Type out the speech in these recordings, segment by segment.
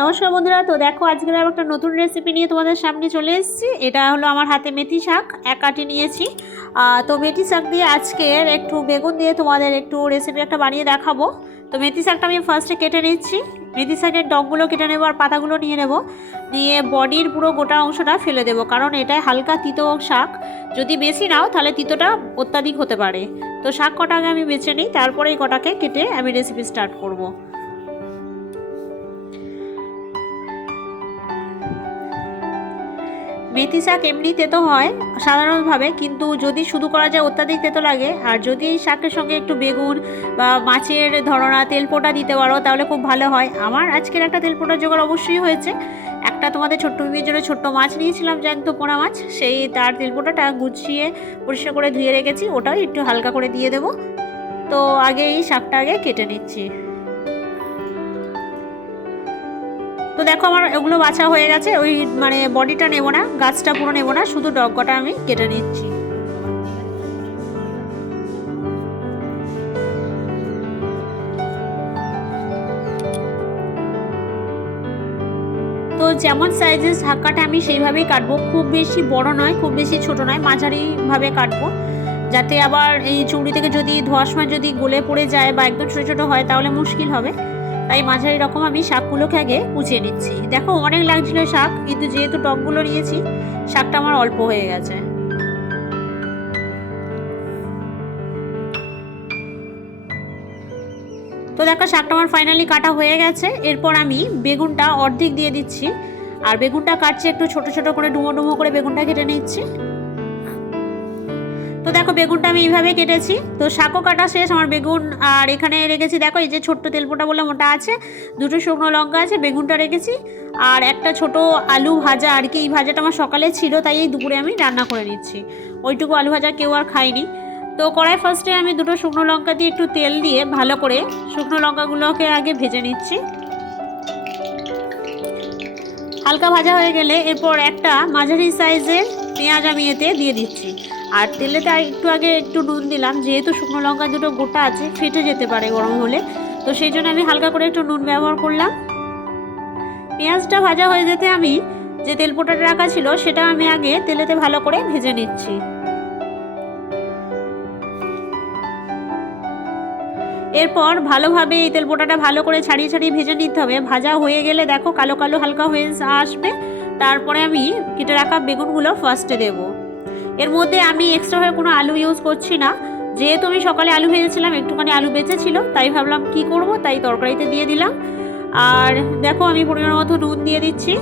নমস্কার বন্ধুরা, তো দেখো আজকে আমি একটা নতুন রেসিপি নিয়ে তোমাদের সামনে চলে এসেছি। এটা হলো আমার হাতে মেথি শাক এক আটি নিয়েছি। তো মেথি শাক দিয়ে আজকের একটু বেগুন দিয়ে তোমাদের একটু রেসিপি একটা বানিয়ে দেখাবো। তো মেথি শাকটা আমি ফার্স্টে কেটে নিচ্ছি। মেথি শাকের ডগগুলো কেটে নেবো আর পাতাগুলো নিয়ে নেব, নিয়ে বডির পুরো গোটা অংশটা ফেলে দেবো, কারণ এটাই হালকা তিতো শাক। যদি বেশি নাও তাহলে তিতোটা অত্যাধিক হতে পারে। তো শাক কটা আগে আমি বেছে নিই, তারপরে এই কটাকে কেটে আমি রেসিপি স্টার্ট করবো। মেথি শাক এমনি তেতো হয় সাধারণভাবে, কিন্তু যদি শুধু করা যায় অত্যাধিক তেতো লাগে। আর যদি এই শাকের সঙ্গে একটু বেগুন বা মাছের ধরনা তেলপোটা দিতে পারো তাহলে খুব ভালো হয়। আমার আজকের একটা তেলপোটার জোগাড় অবশ্যই হয়েছে। একটা তোমাদের ছোট্ট বিবির জন্য ছোট্ট মাছ নিয়েছিলাম, জ্যান্ত পোনা মাছ, সেই তার তেলপোটাটা গুছিয়ে পরিষ্কার করে ধুয়ে রেখেছি, ওটাও একটু হালকা করে দিয়ে দেবো। তো আগে এই শাকটা আগে কেটে নিচ্ছি। তো দেখো আমার এগুলো বাছা হয়ে গেছে, ওই মানে বডিটা নেব না, গাছটা পুরো নেব না, শুধু ডগটা আমি কেটে নিচ্ছি। তো যেমন সাইজের শাকটা আমি সেইভাবেই কাটবো, খুব বেশি বড় নয় খুব বেশি ছোট নয়, মাঝারিভাবে কাটবো, যাতে আবার এই চুড়ি থেকে যদি ধোয়ার সময় যদি গলে পড়ে যায় বা একদম ছোটো ছোটো হয় তাহলে মুশকিল হবে। তাই মাঝারি রকম আমি শাকগুলোকে আগে কুচিয়ে নিচ্ছি। দেখো অনেক লাগছিল শাক, কিন্তু যেহেতু টকগুলো নিয়েছি শাকটা আমার অল্প হয়ে গেছে। তো দেখো শাকটা আমার ফাইনালি কাটা হয়ে গেছে। এরপর আমি বেগুনটা অর্ধেক দিয়ে দিচ্ছি, আর বেগুনটা কাটছি একটু ছোট ছোট করে, ডুমো ডুমো করে বেগুনটা কেটে নিচ্ছি। তো দেখো বেগুনটা আমি এইভাবে কেটেছি। তো শাকও কাটা শেষ আমার, বেগুন আর এখানে রেখেছি দেখো এই যে ছোট্ট তেলপোটা বললাম ওটা আছে, দুটো শুকনো লঙ্কা আছে, বেগুনটা রেখেছি, আর একটা ছোট আলু ভাজা আর কি। এই ভাজাটা আমার সকালে ছিল, তাই এই দুপুরে আমি রান্না করে নিচ্ছি। ওইটুকু আলু ভাজা কেউ আর খায়নি। তো কড়াই ফার্স্টে আমি দুটো শুকনো লঙ্কা দিয়ে একটু তেল দিয়ে ভালো করে শুকনো লঙ্কাগুলোকে আগে ভেজে নিচ্ছি। হালকা ভাজা হয়ে গেলে এরপর একটা মাঝারি সাইজের পেঁয়াজ আমি এতে দিয়ে দিচ্ছি। আর তেলেতে একটু আগে একটু নুন দিলাম, যেহেতু শুকনো লঙ্কা দুটো গোটা আছে, ফেটে যেতে পারে গরম হলে, তো সেই জন্য আমি হালকা করে একটু নুন ব্যবহার করলাম। পেঁয়াজটা ভাজা হয়ে যেতে আমি যে তেলপোটাটা রাখা ছিল সেটা আমি আগে তেলেতে ভালো করে ভেজে নিচ্ছি। এরপর ভালোভাবে এই তেলপোটাটা ভালো করে ছাড়িয়ে ছাড়িয়ে ভেজে নিতে হবে। ভাজা হয়ে গেলে দেখো কালো কালো হালকা হয়ে আসবে, তারপরে আমি কেটে রাখা বেগুনগুলো ফার্স্টে দেব। এর মধ্যে আমি এক্সট্রাভাবে কোনো আলু ইউজ করছি না, যেহেতু আমি সকালে আলু ভেজেছিলাম, একটুখানি আলু বেঁচেছিল, তাই ভাবলাম কি করব, তাই তরকারিতে দিয়ে দিলাম। আর দেখো আমি পরিমাণ মতো নুন দিয়ে দিচ্ছি,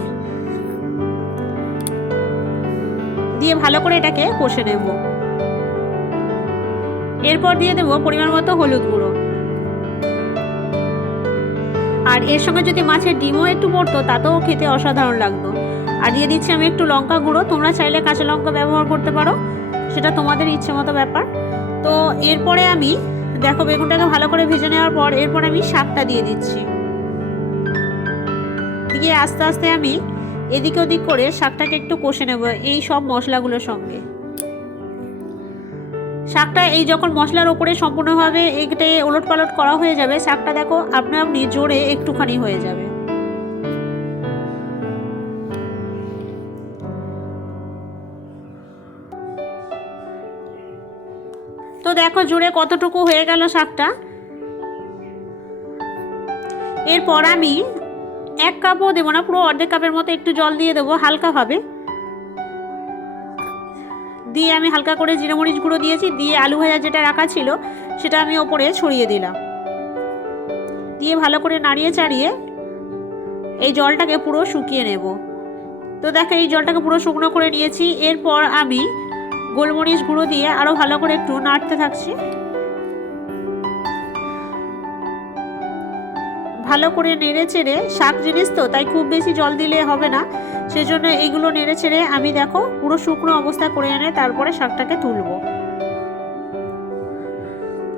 দিয়ে ভালো করে এটাকে কষে নেব। এরপর দিয়ে দেবো পরিমাণ মতো হলুদ গুঁড়ো, আর এর সঙ্গে যদি মাছের ডিমও একটু পড়তো তাতেও খেতে অসাধারণ লাগতো। আর দিয়ে দিচ্ছি আমি একটু লঙ্কা গুঁড়ো, তোমরা চাইলে কাঁচা লঙ্কা ব্যবহার করতে পারো, সেটা তোমাদের ইচ্ছে মতো ব্যাপার। তো এরপরে আমি দেখো বেগুনটাকে ভালো করে ভেজে নেওয়ার পর এরপর আমি শাকটা দিয়ে দিচ্ছি, দিয়ে আস্তে আস্তে আমি এদিক ওদিক করে শাকটাকে একটু কষে নেব এই সব মশলাগুলোর সঙ্গে। শাকটা এই যখন মশলার ওপরে সম্পূর্ণভাবে এটাকে ওলট পালট করা হয়ে যাবে, শাকটা দেখো আপনি আপনি জোরে একটুখানি হয়ে যাবে। তো দেখো জোরে কতটুকু হয়ে গেল শাকটা। এরপর আমি 1 কাপও দেবো না, পুরো অর্ধেক কাপের মতো একটু জল দিয়ে দেবো হালকাভাবে, দিয়ে আমি হালকা করে জিরে মরিচ গুঁড়ো দিয়েছি, দিয়ে আলু ভাজা যেটা রাখা ছিল সেটা আমি ওপরে ছড়িয়ে দিলাম, দিয়ে ভালো করে নাড়িয়ে চাড়িয়ে এই জলটাকে পুরো শুকিয়ে নেব। তো দেখো এই জলটাকে পুরো শুকনো করে নিয়েছি। এরপর আমি গোলমরিচ গুঁড়ো দিয়ে আরও ভালো করে একটু নাড়তে থাকছি, ভালো করে নেড়ে চেড়ে, শাক জিনিস তো তাই খুব বেশি জল দিলে হবে না, সেজন্য এইগুলো নেড়ে চেড়ে আমি দেখো পুরো শুকনো অবস্থা করে এনে তারপরে শাকটাকে তুলবো,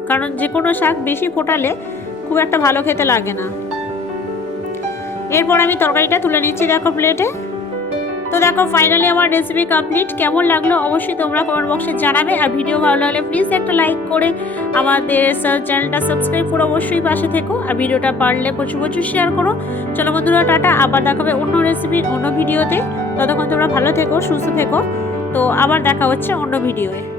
কারণ যে কোনো শাক বেশি ফোটালে খুব একটা ভালো খেতে লাগে না। এরপর আমি তরকারিটা তুলে নিচ্ছি দেখো প্লেটে। তো দেখো ফাইনালি আমার রেসিপি কমপ্লিট। কেমন লাগলো অবশ্যই তোমরা কমেন্ট বক্সে জানাবে। আর ভিডিও ভালো লাগলে প্লিজ একটা লাইক করে আমাদের চ্যানেলটা সাবস্ক্রাইব করে অবশ্যই পাশে থেকো। আর ভিডিওটা পারলে প্রচুর প্রচুর শেয়ার করো। চলো বন্ধুরা, টাটা। আবার দেখাবে অন্য রেসিপির অন্য ভিডিওতে। ততক্ষণ তোমরা ভালো থেকো, সুস্থ থেকো। তো আবার দেখা হচ্ছে অন্য ভিডিওয়ে।